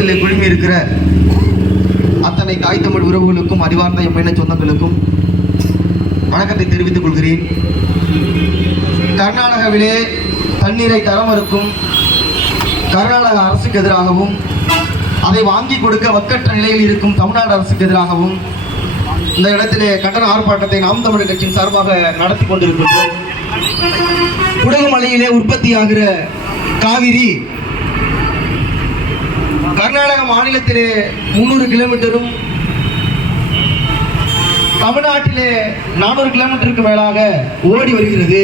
உலகத்திலே குழுமி இருக்கிற அத்தனை தாய் தமிழ் உறவுகளுக்கும் அறிவார்ந்த எம்மையின சொந்தங்களுக்கும் வணக்கத்தை தெரிவித்துக் கொள்கிறேன். கர்நாடகாவிலே தண்ணீரை தர மறுக்கும் கர்நாடக அரசுக்கு எதிராகவும் அதை வாங்கி கொடுக்க வக்கற்ற நிலையில் இருக்கும் தமிழ்நாடு அரசுக்கு எதிராகவும் இந்த இடத்திலே கண்டன ஆர்ப்பாட்டத்தை நாம் தமிழர் கட்சியின் சார்பாக நடத்தி கொண்டிருக்கின்றோம். குடகுமலையிலே உற்பத்தியாகிற காவிரி கர்நாடக மாநிலத்திலே 300 கிலோமீட்டரும் தமிழ்நாட்டிலே 400 கிலோமீட்டருக்கு மேலாக ஓடி வருகிறது.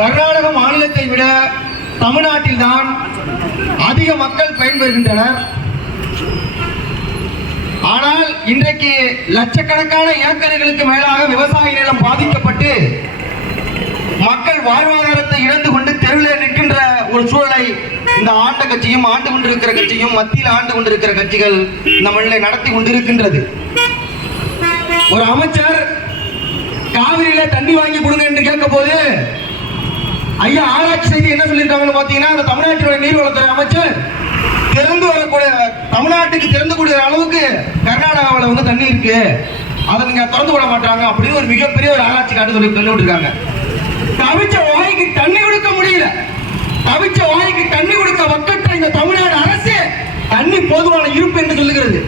கர்நாடக மாநிலத்தை விட தமிழ்நாட்டில் தான் அதிக மக்கள் பயன்பெறுகின்றனர். ஆனால் இன்றைக்கு லட்சக்கணக்கான ஏக்கர்களுக்கு மேலாக விவசாய நிலம் பாதிக்கப்பட்டு மக்கள் வாழ்வாதாரத்தை இழந்து கொண்டு தெருவில் நிற்கின்ற ஒரு சூழலை இந்த ஆண்ட கட்சியும் ஆண்டு கொண்டிருக்கிற கட்சியும் மத்தியில் ஆண்டு கொண்டிருக்கிற கட்சிகள் இந்த மண்ணில் நடத்தி கொண்டிருக்கின்றது. ஒரு அமைச்சர் காவிரியில தண்ணி வாங்கி கொடுங்க என்று கேட்க போது ஐயா ஆராய்ச்சி செய்தி என்ன சொல்லியிருக்காங்கன்னு பாத்தீங்கன்னா, அந்த தமிழ்நாட்டுடைய நீர்வளத்துறை அமைச்சர் திறந்து வரக்கூடிய தமிழ்நாட்டுக்கு திறந்து கூடிய அளவுக்கு கர்நாடகாவில் வந்து தண்ணி இருக்கு, அதை நீங்க திறந்து விட மாட்டாங்க அப்படின்னு ஒரு மிகப்பெரிய ஒரு ஆராய்ச்சி காட்டு சொல்லி விட்டுருக்காங்க. தவிச்ச வாய்க்கு தண்ணி கொடுக்க முடியல, தவிச்ச வாய்க்கு தண்ணி கொடுக்க வக்கற்ற இந்த தமிழ்நாடு அரசு தண்ணி போதுமான இருப்பு என்று சொல்லுகிறது.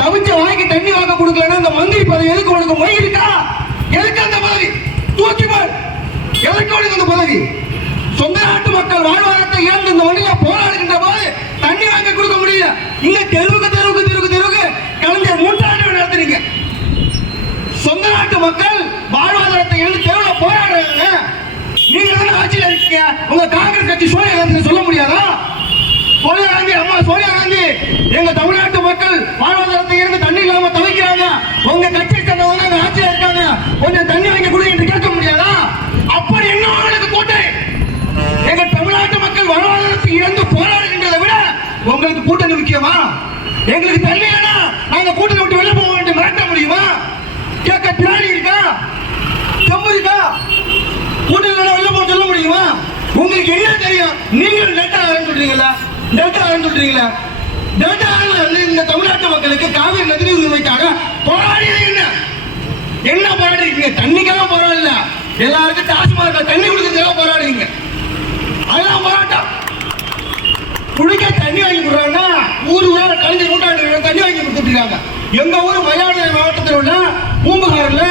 தவிச்ச வாய்க்கு தண்ணி வாங்க கொடுக்கலன்னா அந்த மந்திரி பதவி எதுக்கு உனக்கு மொழி இருக்கா? எதுக்கு அந்த பதவி? தூக்கி பார், எதுக்கு உனக்கு அந்த பதவி? சொந்த நாட்டு மக்கள் வாழ்வாதாரத்தை இழந்து இந்த மண்ணில போராடுகின்ற போது தண்ணி வாங்க கொடுக்க முடியல. இங்க தெருவுக்கு தெருவுக்கு தெருவுக்கு தெருவுக்கு கலைஞர் 3 ஆண்டு நடத்துறீங்க. சொந்த நாட்டு மக்கள் வாழ்வாதாரத்தை இழந்து தெருவில் போராடுறாங்க. நீங்க தானே ஆட்சியில் இருக்கீங்க. உங்க காங்கிரஸ் கட்சி சோனியா காந்தி சொல்ல முடியாதா? சோனியா காந்தி, அம்மா சோனியா காந்தி, எங்க தமிழ்நாட்டு மக்கள் வாழ்வாதாரத்தை இருந்து தண்ணி இல்லாம தவிக்கிறாங்க, உங்க கட்சியை சேர்ந்தவங்க ஆட்சியில் இருக்காங்க, கொஞ்சம் தண்ணி வாங்கி கொடு என்று கேட்க முடியாதா? அப்படி என்ன உங்களுக்கு கூட்டணி? எங்க தமிழ்நாட்டு மக்கள் வாழ்வாதாரத்தை இழந்து போராடுகின்றதை விட உங்களுக்கு கூட்டணி முக்கியமா? எங்களுக்கு தண்ணி வேணா, நாங்க கூட்டணி விட்டு வெளியே போக வேண்டிய மிரட்ட முடியுமா? கேட்க திராணி இருக்கா? செம்பு இருக்கா? கூட்டணி வெளியே போக சொல்ல முடியுமா? உங்களுக்கு என்ன தெரியும்? நீங்கள் டெல்டா ஆரன் சொல்றீங்களா? டெல்டா ஆரன் சொல்றீங்களா? டெல்டா ஆரன் இந்த தமிழ்நாட்டு மக்களுக்கு காவிரி நதி உரிமைக்காக போராடியது என்ன? என்ன போராடுறீங்க? தண்ணிக்காக போராடல, எல்லாருக்கும் டாஸ்மாக் தண்ணி கொடுக்கறதுக்காக போராடுறீங்க. அதெல்லாம் போராட்டம். குடிக்க தண்ணி வாங்கி கொடுறாங்கன்னா ஊர் ஊரா கலைஞர் 3 ஆண்டு தண்ணி வாங்கி கொடுத்துருக்காங்க. எங்க ஊர் மயிலாடுதுறை மாவட்டத்தில் உள்ள பூம்புகார்ல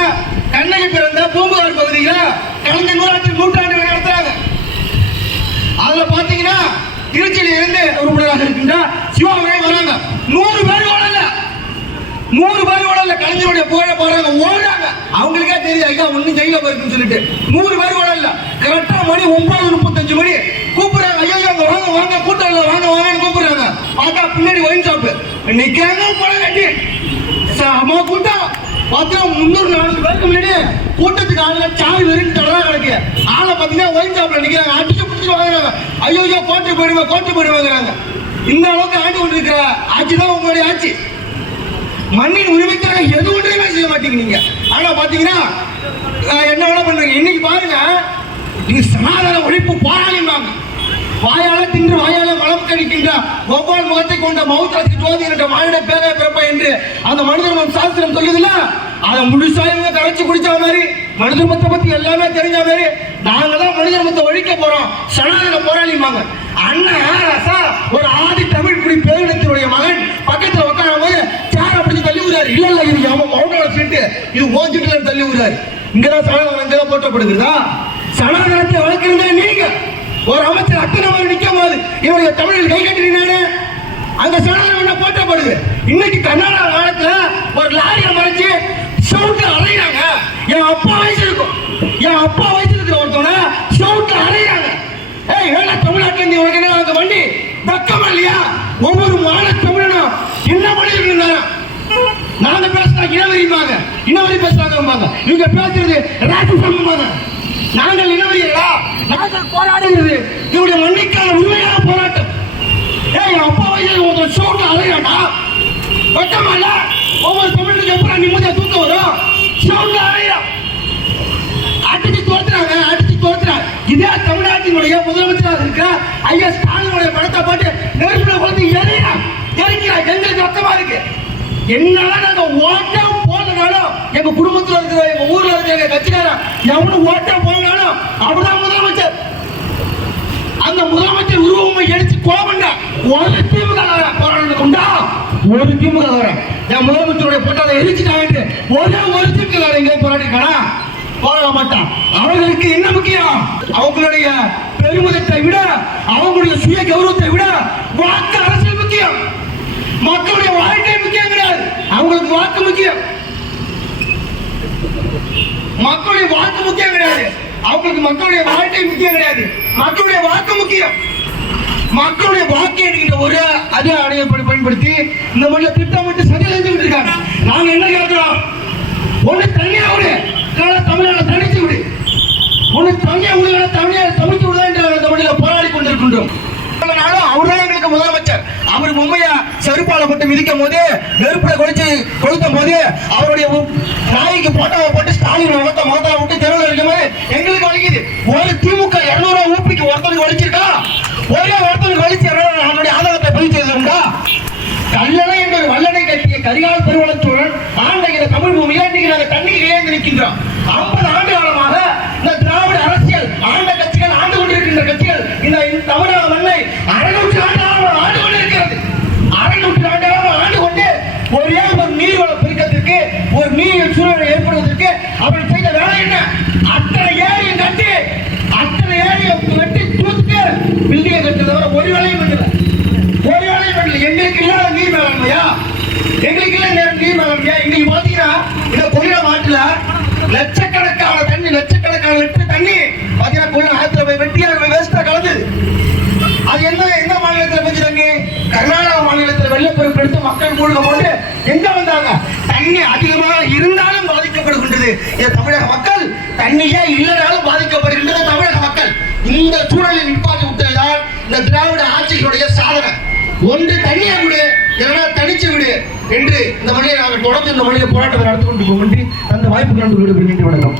கண்ணகி பிறந்த பூம்புகார் பகுதியில் கலைஞர் 100 ஆண்டு நடத்துறாங்க. அதுல பாத்தீங்கன்னா திருச்சியில இருந்து உறுப்பினராக இருக்கின்ற சிவாவே வராங்க. 100 பேர் ஓடல, 100 பேர் ஓடல, கலைஞருடைய புகழ போறாங்க, ஓடுறாங்க. அவங்களுக்கே தெரியும் ஐயா ஒன்னும் ஜெயில போயிருக்குன்னு சொல்லிட்டு 100 பேர் ஓடல. கரெக்டா மணி 9:35 மணி கூப்பிடுறாங்க, ஐயா அங்க வாங்க வாங்க கூட்டம் வாங்க வாங்கன்னு கூப்பிடுறாங்க. பார்த்தா பின்னாடி ஒயின் ஷாப் நிக்கிறாங்க, போட வேண்டி அம்மா கூட்டம் பார்த்தா 300-400 பேருக்கு முன்னாடி கூட்டத்துக்கு ஆளுங்க சாவி வெறும் தடவை கிடக்கு. ஆளை பார்த்தீங்கன்னா ஒயின் ஷாப்ல நிக்கிறாங்க, அடிச்சு பிடிச்சி வாங்குறாங்க. ஐயோ ஐயோ கோட்டை போயிடுவாங்கிறாங்க. இந்த அளவுக்கு ஆண்டு கொண்டு இருக்கிற ஆட்சி தான் உங்களுடைய ஆட்சி. மண்ணின் உரிமைக்காக எது ஒன்றையுமே செய்ய மாட்டீங்க நீங்க. ஆனா பாத்தீங்கன்னா என்ன வேணா பண்றீங்க. இன்னைக்கு பாருங்க, நீங்க சனாதன ஒழிப்பு போராளிம்பாங்க. வாயால தின்று வாயால வளம் கழிக்கின்ற ஒவ்வொரு முகத்தை கொண்ட மௌத்தாசி ஜோதி என்ற மாநில பேர பிறப்ப என்று அந்த மனிதர்மம் சாஸ்திரம் சொல்லுதுல, அதை முழுசாக கரைச்சு குடிச்ச மாதிரி மனிதர்மத்தை பத்தி எல்லாமே தெரிஞ்ச மாதிரி நாங்க தான் மனிதர்மத்தை ஒழிக்க போறோம் சனாதன போராளிம்பாங்க. அண்ணன் ரசா ஒரு ஆதி தமிழ் குடி பேரினத்தினுடைய மகன் பக்கத்துல உட்காரும் போது சேர பிடிச்சி தள்ளி விடுறாரு. இல்ல இல்ல இது அவன் மௌனோட சீட்டு, இது ஓஞ்சிட்டு தள்ளி விடுறாரு. இங்கதான் சனாதனம் இங்கதான் போட்டப்படுகிறதா? சனாதனத்தை வளர்க்கிறதா நீங்க? ஒரு அமைச்சர் அத்தனை மாதிரி நிற்கும் போது இவருடைய தமிழில் கை கட்டினானே அங்க சனாதனம் என்ன போட்டப்படுது. இன்னைக்கு கர்நாடகா மாநிலத்துல ஒரு லாரியை மறைச்சு சவுட்ல அறையிறாங்க. என் அப்பா வயசு இருக்கும், என் அப்பா வயசு இருக்கிற ஒருத்தவன சவுட்ல அறையிறாங்க. ஏய் வேணா தமிழ்நாட்டுல இருந்து உனக்கு என்ன அந்த வண்டி பக்கமா இல்லையா? ஒவ்வொரு மாநில தமிழனும் என்ன பண்ணிட்டு இருந்தாங்க. நாங்க பேசுனா இனவெறிப்பாங்க, இனவெறி பேசுறாங்க. இவங்க பேசுறது ராஜசம்பாங்க. நாங்கள் இனவெறியா? நாங்கள் போராடுகிறது இவருடைய மண்ணிக்கான உண்மையான போராட்டம். ஏய் அப்பா வயசு ஒருத்தர் சோட்டு அறையாடா பக்கமா இல்ல? ஒவ்வொரு தமிழுக்கு எப்பறம் நிம்மதியா தூக்கம் வரும்? சோட்டு அறையா அடிச்சு தோத்துறாங்க. இதே தமிழ்நாட்டினுடைய முதலமைச்சராக இருக்கிற ஐயா ஸ்டாலினுடைய படத்தை போட்டு நெருப்புல கொண்டு எறியா என்னால நாங்க ஓட்டம் போடனாலும் எங்க குடும்பத்துல இருக்கிற எங்க ஊர்ல இருக்கிற எங்க கட்சிக்காரன் எவனும் ஓட்டம் போடனாலும் அவர்தான் முதலமைச்சர். அந்த முதலமைச்சர் உருவமை எடுத்து கோபண்டா ஒரு திமுக போராட்டம் உண்டா? ஒரு திமுக என் முதலமைச்சருடைய போட்டாதை எரிச்சுட்டாங்க. ஒரு திமுக எங்கே போராட்டிருக்கானா? போராட மாட்டான். அவர்களுக்கு என்ன முக்கியம்? அவங்களுடைய பெருமிதத்தை விட, அவங்களுடைய சுய கௌரவத்தை விட வாக்கு அரசியல் முக்கியம். மக்களுடைய வாழ்க்கை முக்கியம் கிடையாது. அவங்களுக்கு வாக்கு முக்கியம். மக்களுடைய வாக்கு முக்கியம் கிடையாது. அவங்களுக்கு மக்களுடைய வாழ்க்கை முக்கியம் கிடையாது. மக்களுடைய வாக்கு முக்கியம். மக்களுடைய வாக்கு என்கின்ற ஒரு அதே அடையப்படி பயன்படுத்தி இந்த மண்ணில் திட்டமிட்டு சரி செஞ்சுக்கிட்டு இருக்காங்க. நாங்க என்ன கேட்கிறோம்? ஒண்ணு தனியா விடு, தமிழ்நாடு தனிச்சு விடு. ஒண்ணு தனியா விடு, தமிழ்ச்சி விடுதா என்று இந்த மண்ணில் போராடி கொண்டிருக்கின்றோம். அவர்தான் எங்களுக்கு முதலமைச்சர். அவர் மும்மையா செருப்பால போட்டு மிதிக்கும் போது, நெருப்புல கொளுத்தும் போது, அவருடைய நாய்க்கு போட்டோவை போட்டு ஸ்டாலின் முகத்தை விட்டு தெருவில் இருக்கும் போது எங்களுக்கு வலிக்குது. ஒரு திமுக 200 ரூபாய் ஊப்பிக்கு ஒருத்தனுக்கு வலிச்சிருக்கா? ஒரே ஒருத்தனுக்கு வலிச்சு அவனுடைய ஆதாரத்தை பதிவு செய்திருந்தா? கல்லணை என்ற வல்லணை கட்டிய கரிகால் பெருவளத்துடன் ஆண்ட இந்த தமிழ் பூமியில இன்னைக்கு நாங்கள் தண்ணிக்கு இழந்து நிற்கின்றோம். 50 ஆண்டு காலமாக இந்த திராவிட அரசியல் ஆண்ட கட்சிகள், ஆண்டு கொண்டிருக்கின்ற கட்சிகள் இந்த தமிழக மண்ணை 600 ஆண்டுகளாக ஆண்டு கொண்டிருக்கிறது. 600 ஆண்டுகளாக ஆண்டு கொண்டு ஒரே ஒரு நீர்வள பெருக்கத்திற்கு, ஒரு நீர் சூழலை ஏற்படுவதற்கு அவர்கள் செய்த வேலை என்ன? அத்தனை ஏரியை கட்டி, அத்தனை ஏரியை வெட்டி தூத்து பில்டிங்கை கட்டுறத ஒரு வேலையும் பண்ணல. ஒரு வேலையும் பண்ணல. எங்களுக்கு இல்லாத நீர் மேலாண்மையா? எங்களுக்கு இல்ல நீர் மேலாண்மையா? இன்னைக்கு பாத்தீங்கன்னா இந்த கொள்ளிடம் ஆற்றுல லட்சக்கணக்கான லிட்டர் தண்ணி பாத்தீங்கன்னா கொள்ளிடம் ஆற்றுல போய் வெட்டியா வேஸ்டா கலந்து. அது எந்த மாநிலத்தில் பெஞ்சு தண்ணி? கர்நாடக மாநிலத்தில் வெள்ளப்பெருக்கு எடுத்து மக்கள் மூழ்க போட்டு எங்க வந்தாங்க? தண்ணி அதிகமாக இருந்தாலும் பாதிக்கப்படுகின்றது தமிழக மக்கள். தண்ணியே இல்லைனாலும் பாதிக்கப்படுகின்றது தமிழக மக்கள். இந்த சூழலில் நிப்பாட்டி விட்டதுதான் இந்த திராவிட ஆட்சிகளுடைய சாதனை. ஒன்று தண்ணியை விடு, இல்லைன்னா தனிச்சு விடு என்று இந்த மொழியை நாங்கள் தொடர்ந்து இந்த மொழியை போராட்டத்தை நடத்தி கொண்டு போக வேண்டி அந்த வாய்ப்பு கண்டு விடுகிறேன். வணக்கம்.